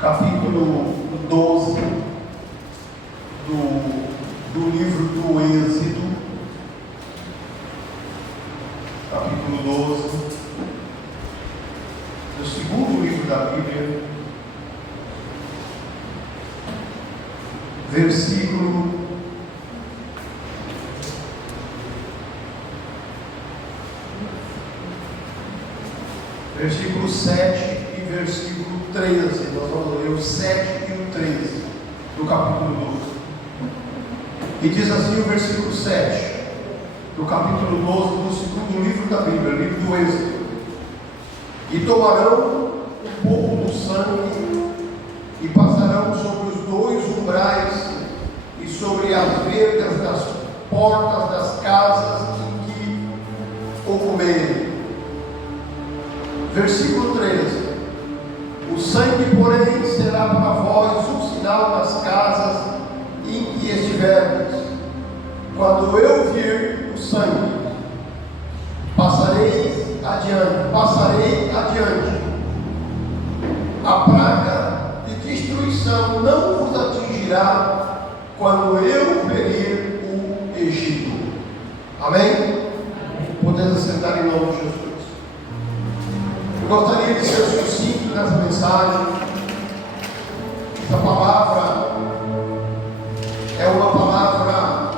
capítulo 12 do livro do Êxodo, capítulo 12, do segundo livro da Bíblia, versículo 7 e versículo 13. Nós vamos ler o 7 e o 13 do capítulo 12. E diz assim o versículo 7 do capítulo 12 do segundo livro da Bíblia, livro do Êxodo: e tomarão um pouco do sangue e passarão sobre os dois umbrais e sobre as vergas das portas das casas em que o comerem. Versículo 13: o sangue, porém, será para vós um sinal nas casas em que estiverdes. Quando eu vir o sangue, passarei adiante. A praga de destruição não vos atingirá quando eu ferir o Egito. Amém? Podemos sentar em nome de Jesus. Eu gostaria de ser sucinto nessa mensagem. Essa palavra é uma palavra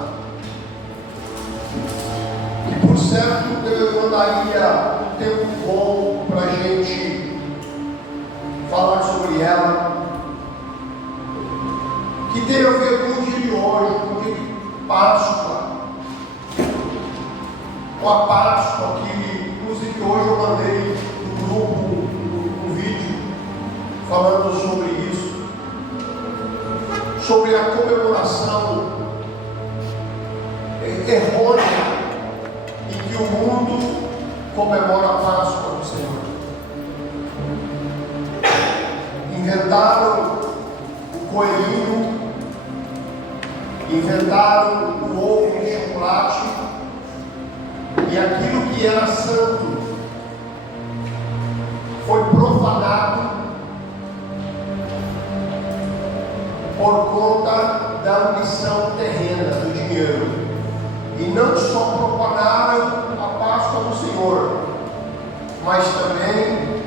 que, por certo, eu mandaria um tempo bom para a gente falar sobre ela, que tem a ver com o dia de hoje, com o dia de Páscoa, com a Páscoa, que inclusive hoje eu mandei no grupo um vídeo falando sobre isso, sobre a comemoração errônea em que o mundo comemora a Páscoa do Senhor. Inventaram o coelhinho, inventaram o ovo de chocolate, e aquilo que era santo foi profanado por conta da ambição terrena, do dinheiro. E não só profanaram a Páscoa do Senhor, mas também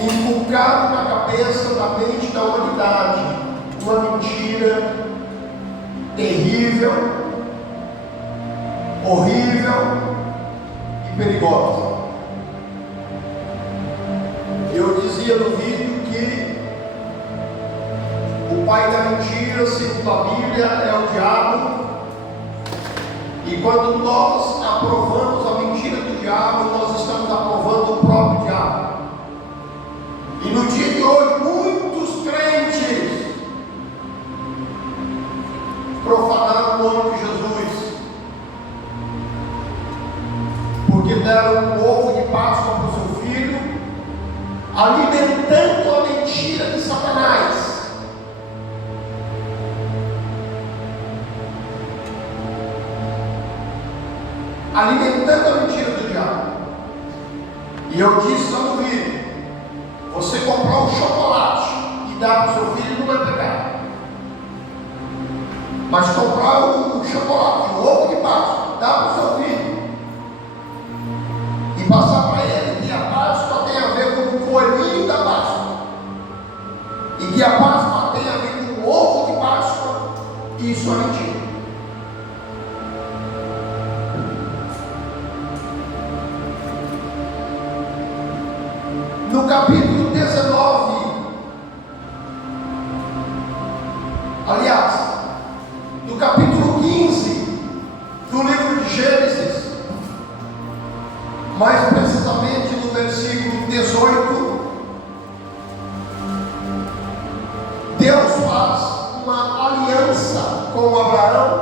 inculcaram na cabeça, na mente da humanidade, uma mentira terrível, horrível e perigosa. Eu dizia no vídeo que o pai da mentira, segundo a Bíblia, é o diabo, e quando nós aprovamos a mentira do diabo, nós estamos aprovando o próprio diabo. E no dia de hoje, muitos crentes profanaram o nome de Jesus, porque deram um ovo de Páscoa para o seu filho, alimentando a mentira de Satanás. Alimentando a mentira do diabo. E eu disse lá no vídeo: você comprar um chocolate e dar para o seu filho não é pecado. Mas comprar um chocolate, um ovo de Páscoa, dá para o seu filho e passar para ele que a Páscoa tem a ver com o coelhinho da Páscoa, e que a Páscoa tem a ver com o ovo de Páscoa, isso é mentira. No capítulo 19, aliás, no capítulo 15 do livro de Gênesis, mais precisamente no versículo 18, Deus faz uma aliança com Abraão,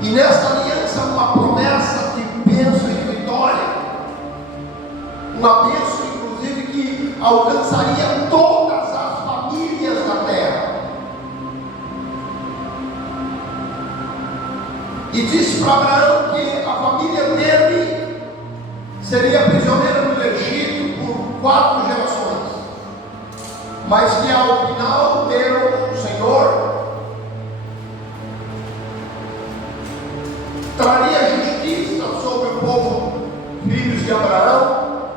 e nessa aliança uma promessa de bênção e vitória, uma bênção inclusive que alcançaria todas as famílias da terra. E disse para Abraão que a família dele mas que ao final Deus, o Senhor, traria justiça sobre o povo, filhos de Abraão,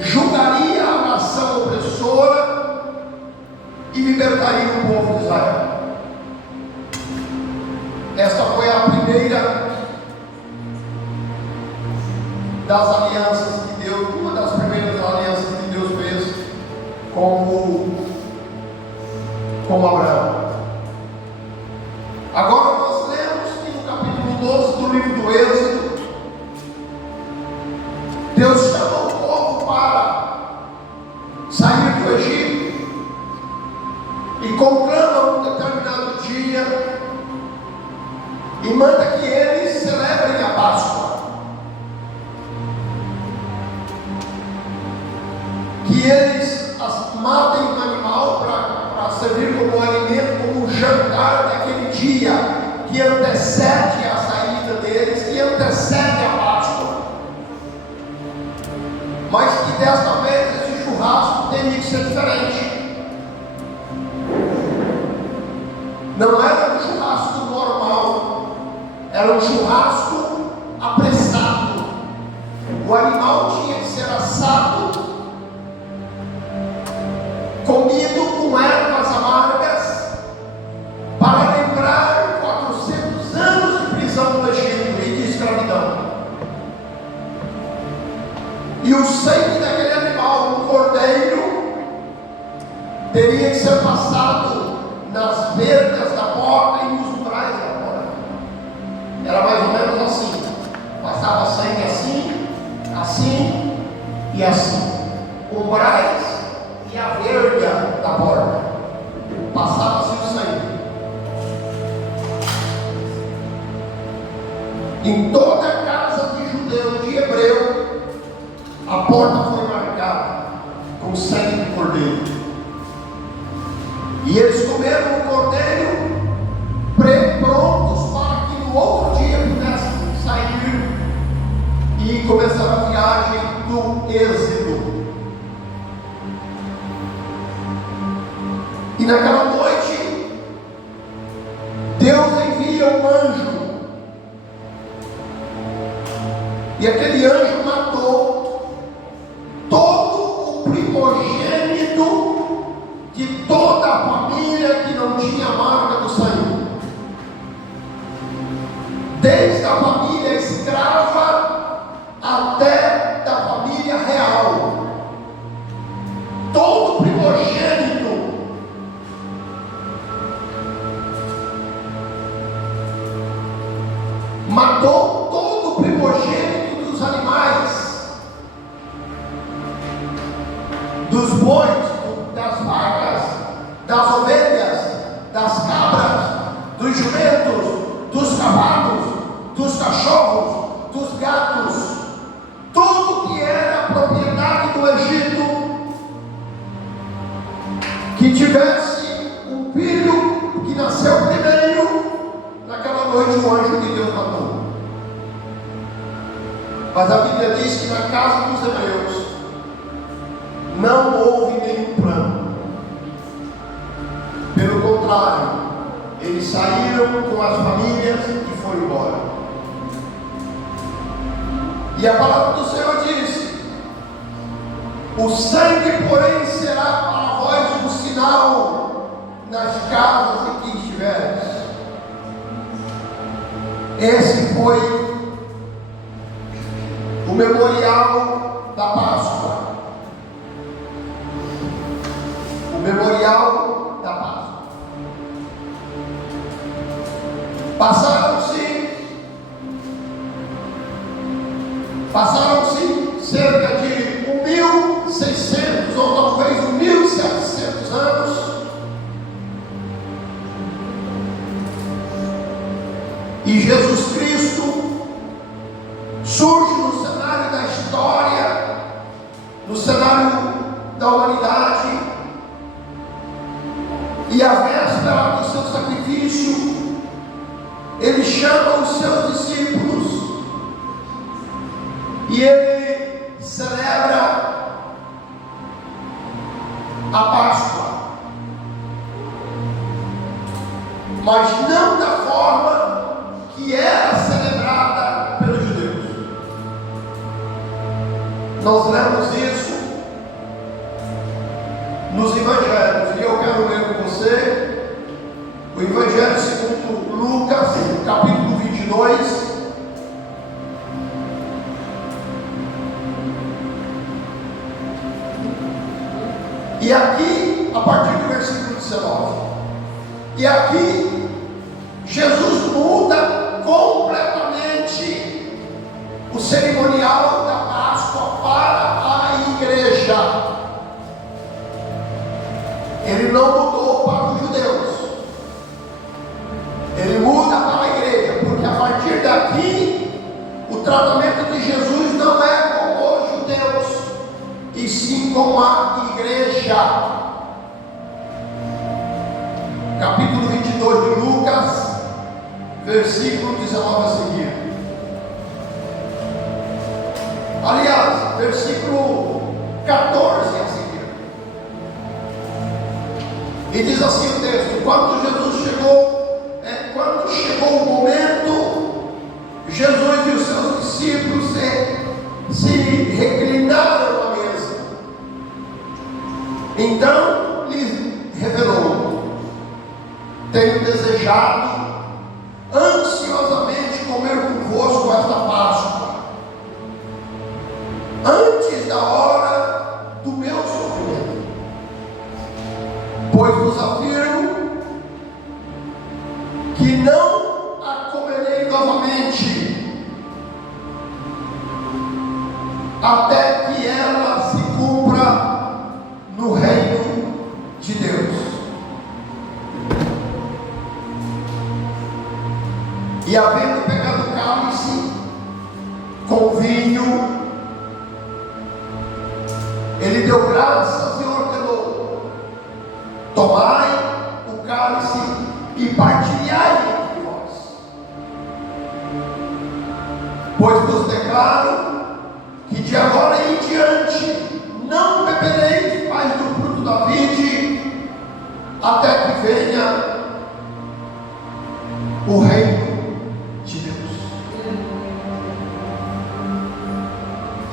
julgaria a nação opressora e libertaria o povo de Israel. Esta foi a primeira das alianças que Deus, uma das primeiras alianças que Deus fez com Abraão. Agora nós lemos que no capítulo 12 do livro do Êxodo, Deus chamou o povo para sair do Egito e conclama um determinado dia e manda que eles celebrem a Páscoa, que eles matem um animal para servir como alimento, como jantar daquele dia que antecede a saída deles, que antecede a Páscoa, mas que desta vez esse churrasco teria que ser diferente. Não era um churrasco normal, era um churrasco apressado. O animal tinha que ser assado, comido com ervas amargas, para lembrar 400 anos de prisão no Egito e de escravidão. E o sangue daquele animal, um cordeiro, teria que ser passado nas vergas da porta e nos umbrais da porta. Era mais ou menos assim: passava sangue assim, assim e assim. Umbrais e a verga da porta, passava-se o sangue. Em toda a casa de judeu, de hebreu, a porta foi marcada com sangue de cordeiro. E eles comeram o cordeiro, prontos para que no outro dia pudessem sair e começar a viagem do êxodo. E naquela noite, Deus envia um anjo, e aquele anjo matou todo o primogênito de toda a família que não tinha a marca do sangue, desde a família escrava até da família real. Todo primogênito matou todo o primogênito dos animais, dos bois, das vacas, das ovelhas, das cabras, dos jumentos, dos cavalos, dos cachorros, dos gatos, tudo que era propriedade do Egito, que tivesse um filho que nasceu primeiro, naquela noite o anjo de Deus matou. Mas a Bíblia diz que na casa dos hebreus não houve nenhum plano. Pelo contrário, eles saíram com as famílias e foram embora. E a palavra do Senhor diz: o sangue, porém, será para vós um sinal nas casas em que estiveres. Esse foi o memorial da Páscoa. O memorial da Páscoa. Passaram-se cerca de 1.600 ou talvez 1.700 anos. E Jesus Cristo surge no cenário da história, no cenário da humanidade, e à véspera do seu sacrifício, ele chama os seus discípulos e ele celebra a Nós lemos isso nos evangelhos, e eu quero ler com você o Evangelho segundo Lucas, capítulo 22. E aqui, a partir do versículo 19, e aqui Jesus muda completamente o cerimonial da Páscoa para a igreja. Ele não mudou para os judeus, ele muda para a igreja, porque a partir daqui o tratamento de Jesus não é com os judeus, e sim com a igreja. Capítulo 22 de Lucas, versículo 19 a seguir. Aliás, versículo 14 a seguir. E diz assim o texto: quando chegou o momento, Jesus e os seus discípulos se reclinaram à mesa. Então lhes revelou: tenho desejado ansiosamente comer convosco esta Páscoa, antes da hora do meu sofrimento. Pois vos afirmo que não a comerei novamente, até que ela se cumpra no reino de Deus. E havendo pegado o cálice com vinho, ele deu graças e ordenou: tomai o cálice e partilhai entre vós, pois vos declaro que de agora em diante não bebereis mais do fruto da vide, até que venha o reino de Deus.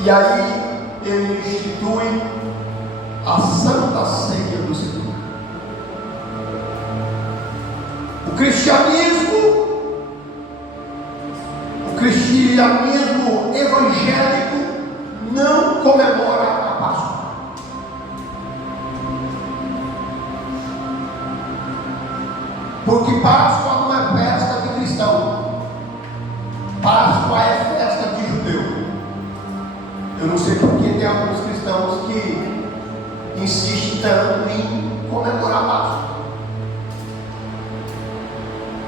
E aí ele institui a Santa Ceia do Senhor. O cristianismo evangélico não comemora a Páscoa. Porque Páscoa não é festa de cristão, Páscoa é festa de judeu. Eu não sei porque tem alguns cristãos que insistem tanto em comemorar a Páscoa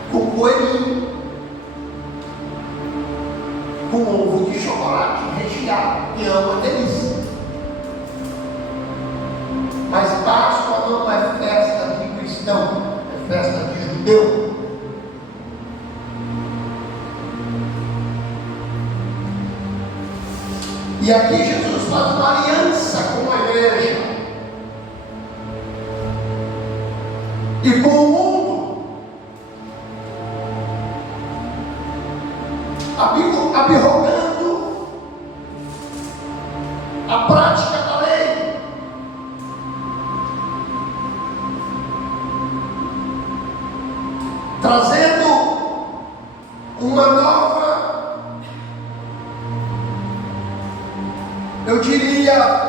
com coelhinho, com ovo de chocolate recheado, que é uma delícia. Mas Páscoa não é festa de cristão, é festa de judeu. E aqui Jesus faz uma aliança com a igreja e com o mundo, abrogando a prática da lei, trazendo uma nova, eu diria,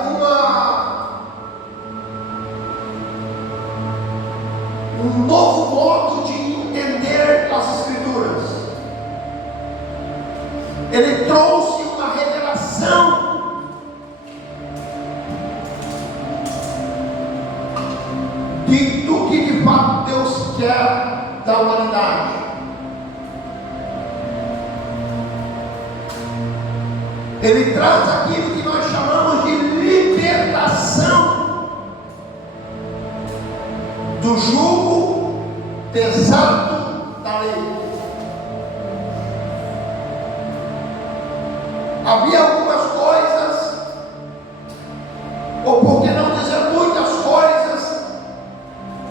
um novo modo de entender as Escrituras. Ele trouxe uma revelação do que de fato Deus quer da humanidade. Ele traz aquilo que nós chamamos de libertação do jugo pesado da lei. Havia algumas coisas, ou por que não dizer muitas coisas,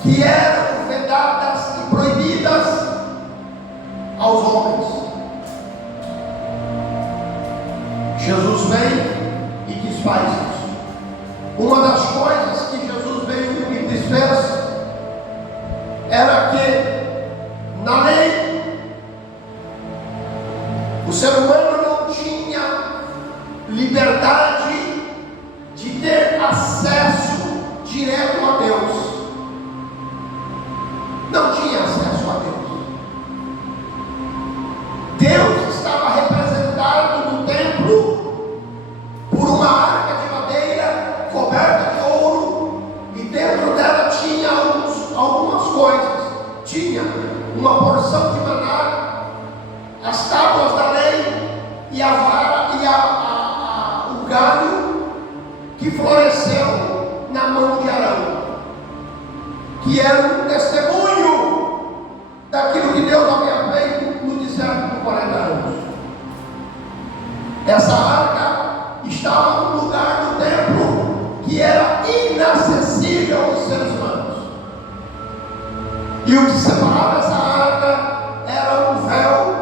que eram vedadas e proibidas aos homens. Jesus vem e diz desfaz isso. Uma das coisas que Jesus veio e desfez era que na lei o ser humano não tinha liberdade de ter acesso direto a Deus. Não tinha acesso a Deus. Deus estava representado no templo por uma arca de madeira coberta de ouro, e dentro dela tinha algumas coisas. Tinha uma porção de maná, as tábuas da lei e a vara e o galho que floresceu na mão de Arão, que era um testemunho daquilo que Deus havia feito no deserto por 40 anos. Essa arca estava num lugar do templo que era inacessível aos seres humanos, e o que separava essa arca era um véu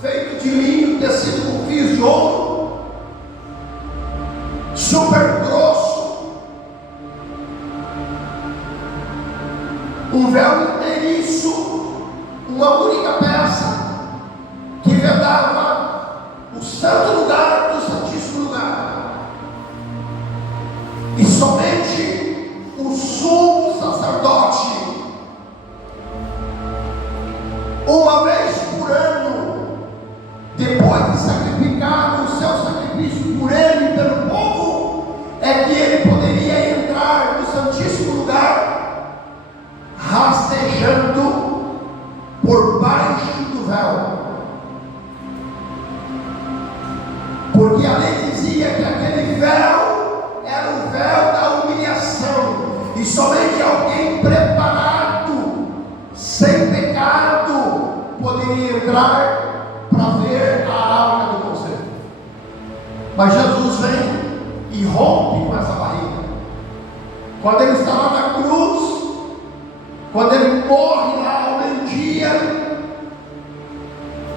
feito de linho tecido com fios de ouro, super grosso, um véu inteiriço, uma única peça que vedava o santo lugar do santíssimo lugar, e somente o sumo sacerdote, uma vez por ano, depois de sacrificar o seu sacrifício por ele e pelo povo, é que ele poderia entrar no santíssimo lugar, rastejando por baixo do véu, porque a lei dizia que aquele véu era o véu da humilhação, e somente alguém preparado, sem pecado, poderia entrar para ver a arca do conselho. Mas Jesus vem e rompe com essa barreira. Quando ele está lá na cruz, quando ele morre lá ao meio-dia,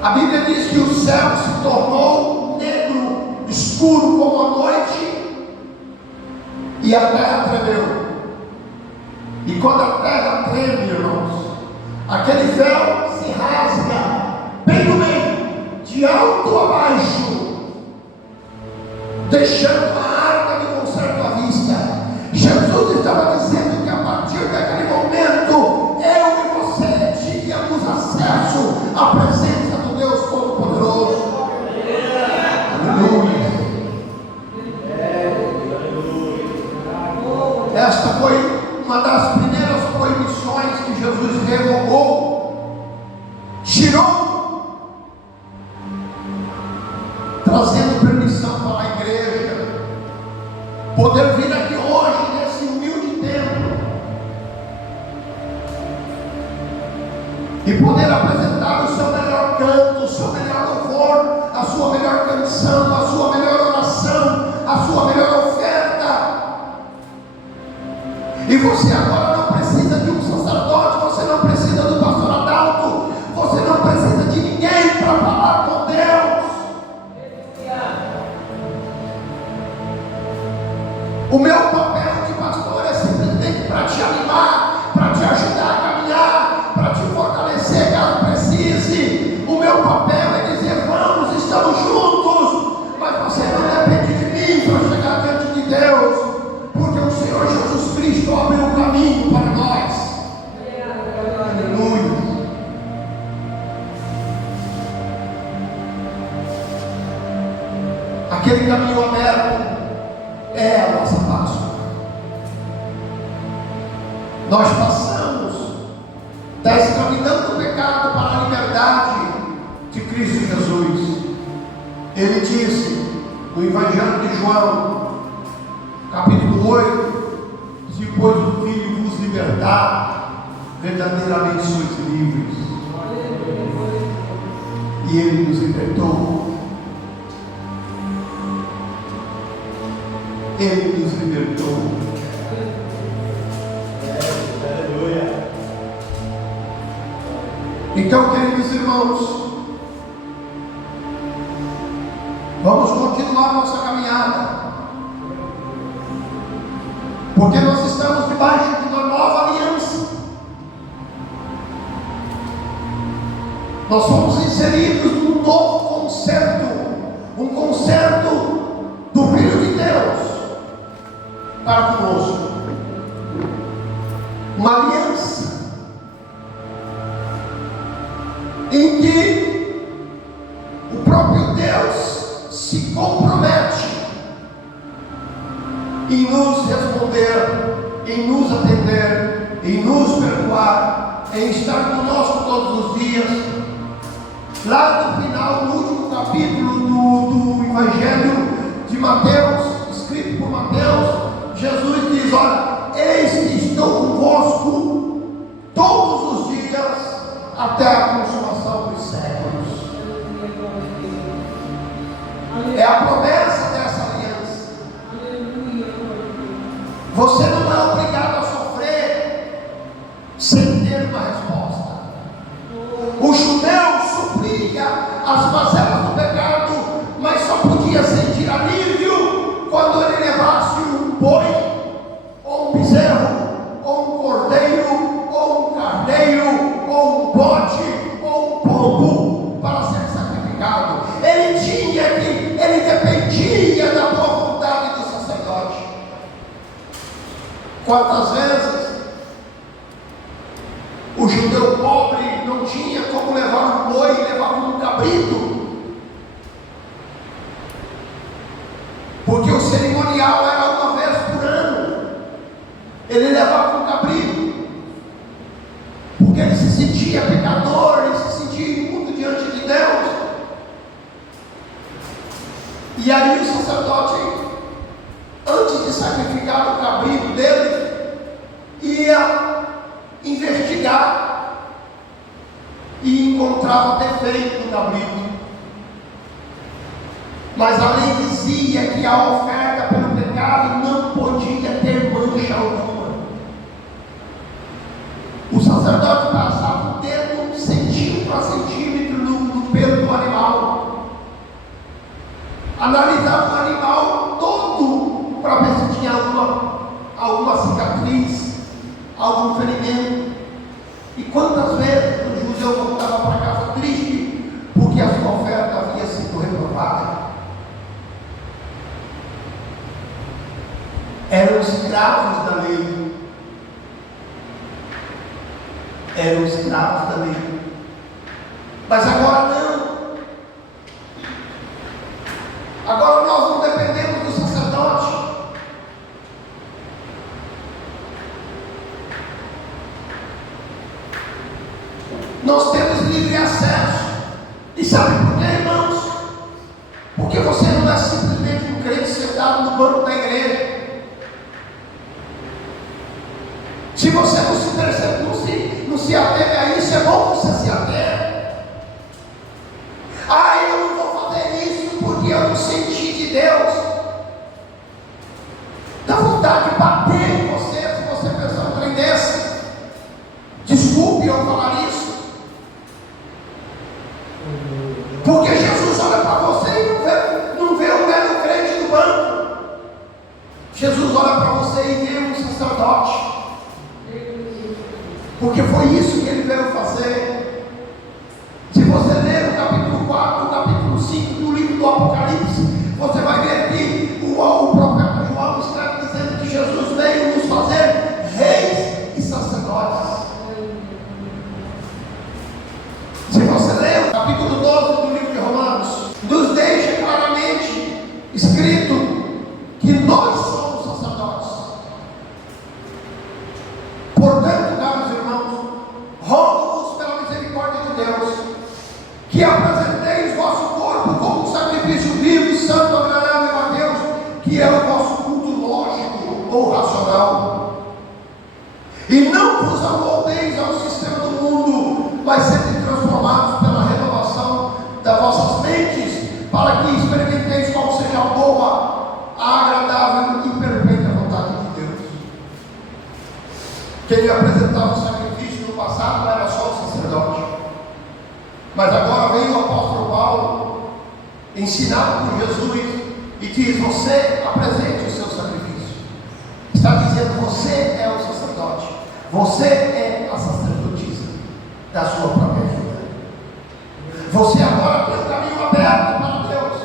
a Bíblia diz que o céu se tornou negro, escuro como a noite, e a terra tremeu. E quando a terra treme, irmãos, aquele véu se rasga bem no meio, de alto a baixo, deixando a arca do concerto à vista. Jesus estava dizendo que a partir daquele momento, eu e você tínhamos acesso à presença do Deus Todo-Poderoso. Aleluia. Esta foi uma das primeiras proibições que Jesus revogou, tirou, trazendo permissão para a igreja poder vir aqui hoje nesse humilde templo e poder apresentar o seu melhor canto, o seu melhor louvor, a sua melhor canção, a sua melhor oração, a sua melhor oferta. E você agora não precisa de um sacerdote, você não precisa do pastor Adalto, você não precisa de ninguém para falar com Deus. O meu papel de pastor é simplesmente para te animar, para te ajudar a caminhar, para te fortalecer caso precise. O meu papel é dizer: vamos, estamos juntos, mas você não depende de mim para chegar diante de Deus, porque o Senhor Jesus Cristo abriu o caminho para nós. Aleluia. Aquele caminho aberto é a nossa Páscoa. Nós passamos da escravidão do pecado para a liberdade de Cristo Jesus. Ele disse no Evangelho de João, capítulo 8: depois o Filho vos libertar, verdadeiramente sois livres. E Ele nos libertou. Ele nos libertou. Aleluia. Então, queridos irmãos, vamos continuar nossa caminhada. Porque nós estamos debaixo de uma nova aliança. Nós fomos inseridos num novo concerto, um concerto do Filho de Deus para conosco. Uma aliança em que o próprio Deus se compromete em nos responder, em nos atender, em nos perdoar, em estar conosco todos os dias. Lá no final, no último capítulo do Evangelho de Mateus, escrito por Mateus, Jesus diz: olha, eis que estou convosco todos os dias até a consumação dos séculos. É a promessa dessa aliança. Você não é obrigado a sofrer sem ter uma resposta. O judeu sofria as mazelas do pecado, mas só podia sentir alívio quando ele levasse um boi, ou um bezerro, ou um cordeiro, ou um carneiro, ou um bode, ou um pombo para ser sacrificado. Ele dependia da boa vontade do sacerdote. Quantas vezes o judeu pobre não tinha como levar um boi, levava um cabrito, porque o cerimonial era uma vez por ano. Ele levava um cabrito, porque ele se sentia pecador, ele se sentia imundo diante de Deus. E aí o sacerdote, antes de sacrificar o cabrito dele, ia investigar e encontrava defeito no cabrito. Mas a lei dizia que a oferta pelo pecado não podia ter mancha alguma. O sacerdote passava o dedo centímetro a centímetro no pelo do animal, analisava o animal todo para ver se tinha alguma cicatriz, algum ferimento. E quantas vezes o judeu voltava para casa triste porque a sua oferta havia sido reprovada? Eram escravos da lei. Eram escravos da lei. Mas agora não. Agora nós não dependemos do sacerdote. Nós temos livre acesso. E sabe por quê, irmãos? Porque você não é simplesmente um crente sentado no banco da igreja. Se você não se percebe, não se ateve a isso, é bom você se ater. Ah, eu não vou fazer isso porque eu não senti de Deus. Dá vontade de bater em você se você pensar um trem desse. Desculpe eu falar isso. Porque Jesus olha para você e não vê um mero crente do banco. Jesus olha para você e vê um sacerdote. Porque foi isso que ele veio fazer. Se você ler o capítulo 4, o capítulo 5 do livro do Apocalipse, você vai ver que o profeta João está dizendo que Jesus veio nos fazer reis e sacerdotes. Se você ler o capítulo 12 do livro de Romanos, nos deixa claramente escrito que nós somos sacerdotes. Portanto, caros irmãos, rogo-vos pela misericórdia de Deus, que apresenteis vosso corpo como um sacrifício vivo, santo, agradável a Deus, que é o vosso culto lógico ou racional. E não vos amoldeis ao sistema do mundo, mas sede transformados pela renovação das vossas mentes, para que experimenteis qual seja a boa, a agradável e perfeita vontade de Deus. Quem lhe apresentava o sacrifício no passado não era só o sacerdote, mas agora veio o apóstolo Paulo, ensinado por Jesus, e diz: você apresente o seu sacrifício. Está dizendo: você é o sacerdote. Você é a sacerdotisa da sua própria vida. Você agora tem um caminho aberto para Deus.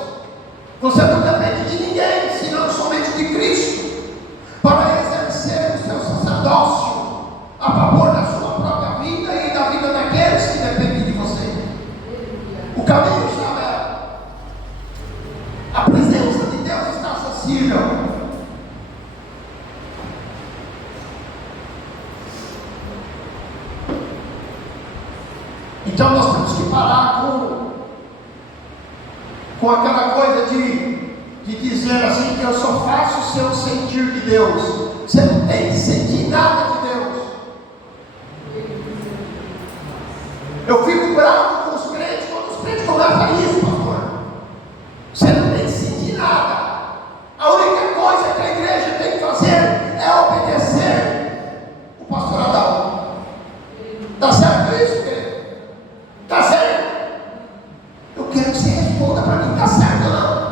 Você não depende de ninguém, senão somente de Cristo, para exercer o seu sacerdócio a favor da sua própria vida e da vida daqueles que dependem de você. O caminho está aberto. A presença de Deus está acessível. Então nós temos que parar com aquela coisa de dizer assim, que eu só faço se eu sentir de Deus. Você não tem que sentir nada de Deus. Eu fico bravo com os crentes quando os crentes começam isso, pastor. Você não tem que sentir nada. A única coisa que a igreja tem que fazer é obedecer o pastor Adão. Está certo isso, querido? Está certo? Eu quero que você responda para mim, está certo ou não?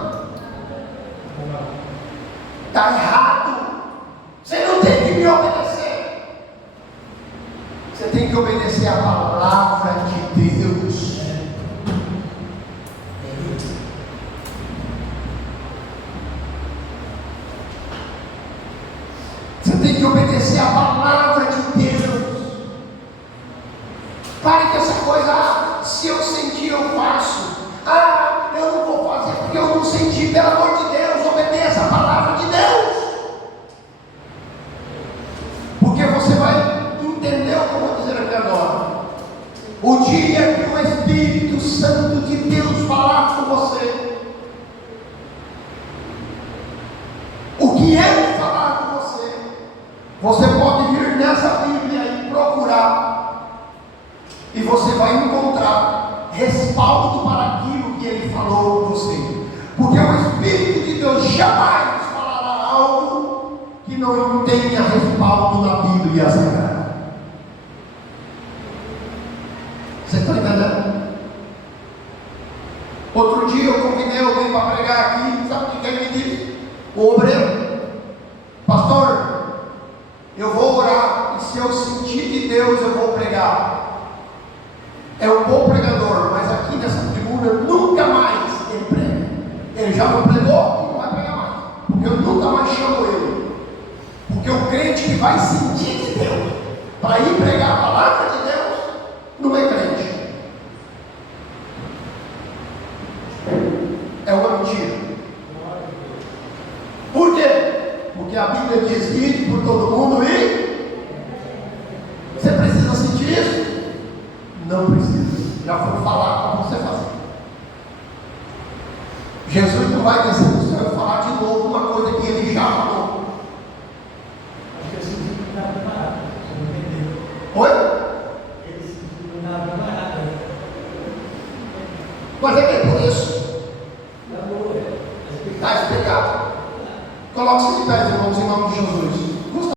Está errado. Você não tem que me obedecer. Você tem que obedecer a palavra de Deus. Você tem que obedecer a palavra de Deus. Pare com essa coisa, se eu sentir eu faço. Eu não vou fazer porque eu não senti. Pelo amor de Deus, obedeça a palavra de Deus. Porque você vai entender o que eu vou dizer aqui agora. O dia que o Espírito Santo de Deus falar com você, o que Ele falar com você, você pode vir nessa Bíblia e procurar, e você vai encontrar respaldo para aquilo que Ele falou com você. Porque o Espírito de Deus jamais falará algo que não tenha respaldo na Bíblia Sagrada. Você está entendendo? Outro dia eu convidei alguém para pregar aqui. Sabe o que ele me disse? O obreiro: pastor, eu vou orar, e se eu sentir de Deus eu vou pregar. É um bom pregador, mas aqui nessa tribuna nunca mais ele prega. Ele já não pregou e não vai pregar mais, porque eu nunca mais chamo ele. Porque o crente que vai sentir de Deus para ir pregar a palavra de Deus não é crente. É uma mentira. Por quê? Porque a Bíblia diz: ide por todo mundo e... Você precisa sentir isso? Não precisa. Já foi falar para você fazer. Jesus não vai dizer para você falar de novo uma coisa